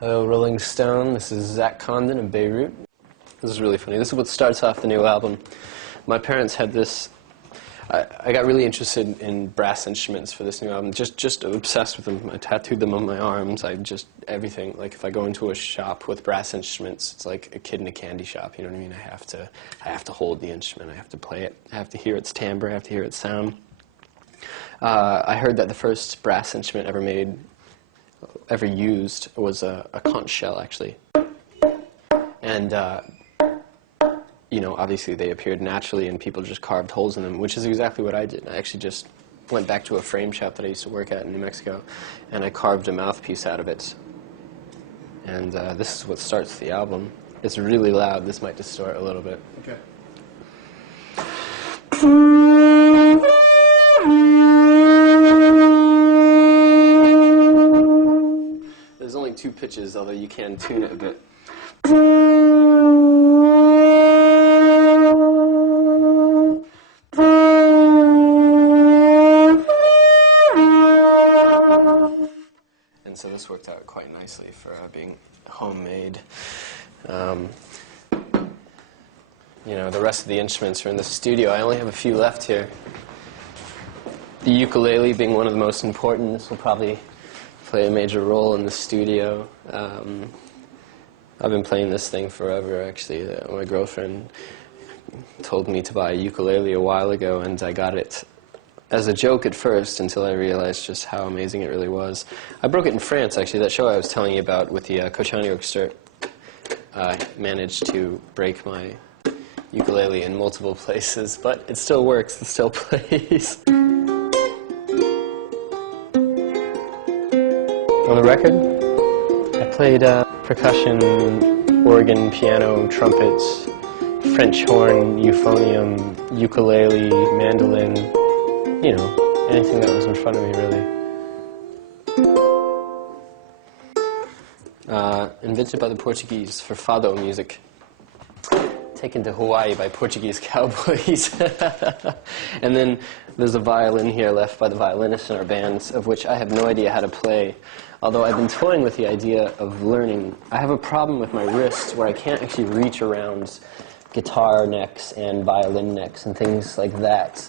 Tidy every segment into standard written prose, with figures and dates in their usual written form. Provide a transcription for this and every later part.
Hello, Rolling Stone. This is Zach Condon of Beirut. This is really funny. This is what starts off the new album. My parents had this. I got really interested in brass instruments for this new album. Just obsessed with them. I tattooed them on my arms. Everything. Like if I go into a shop with brass instruments, it's like a kid in a candy shop. You know what I mean? I have to hold the instrument. I have to play it. I have to hear its timbre. I have to hear its sound. I heard that the first brass instrument ever used was a conch shell, actually. And, you know, obviously they appeared naturally and people just carved holes in them, which is exactly what I did. I actually just went back to a frame shop that I used to work at in New Mexico, and I carved a mouthpiece out of it. And this is what starts the album. It's really loud. This might distort a little bit. Okay. There's only 2 pitches, although you can tune it a bit. And so this worked out quite nicely for being homemade. You know, the rest of the instruments are in the studio. I only have a few left here. The ukulele being one of the most important. This will probably play a major role in the studio. I've been playing this thing forever, actually. My girlfriend told me to buy a ukulele a while ago, and I got it as a joke at first until I realized just how amazing it really was. I broke it in France, actually. That show I was telling you about with the Kochani Orchestra, I managed to break my ukulele in multiple places, but it still works, it still plays. On the record, I played percussion, organ, piano, trumpets, French horn, euphonium, ukulele, mandolin, you know, anything that was in front of me, really. Invented by the Portuguese for fado music. Taken to Hawaii by Portuguese cowboys. And then there's a violin here left by the violinists in our bands, of which I have no idea how to play. Although I've been toying with the idea of learning. I have a problem with my wrist where I can't actually reach around guitar necks and violin necks and things like that.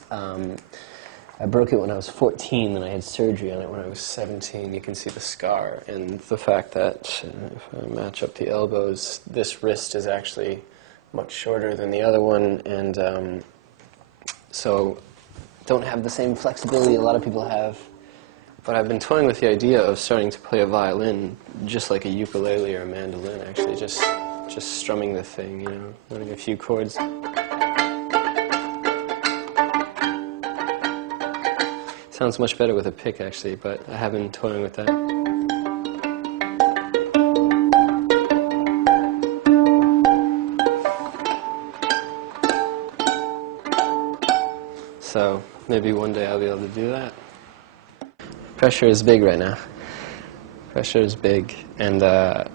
I broke it when I was 14, and I had surgery on it when I was 17. You can see the scar, and the fact that if I match up the elbows, this wrist is actually much shorter than the other one, and so don't have the same flexibility a lot of people have. But I've been toying with the idea of starting to play a violin, just like a ukulele or a mandolin, actually, just strumming the thing, you know, learning a few chords. Sounds much better with a pick, actually, but I have been toying with that. So maybe one day I'll be able to do that. Pressure is big right now. Pressure is big, and I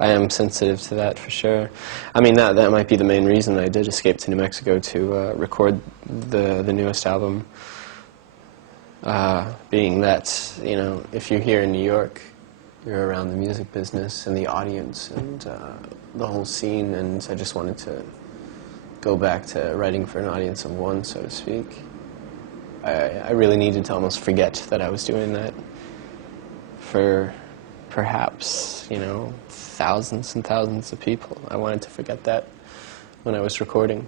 am sensitive to that for sure. I mean, that might be the main reason I did escape to New Mexico to record the newest album. Being that, you know, if you're here in New York, you're around the music business and the audience and the whole scene, and I just wanted to go back to writing for an audience of one, so to speak. I really needed to almost forget that I was doing that for perhaps, you know, thousands and thousands of people. I wanted to forget that when I was recording.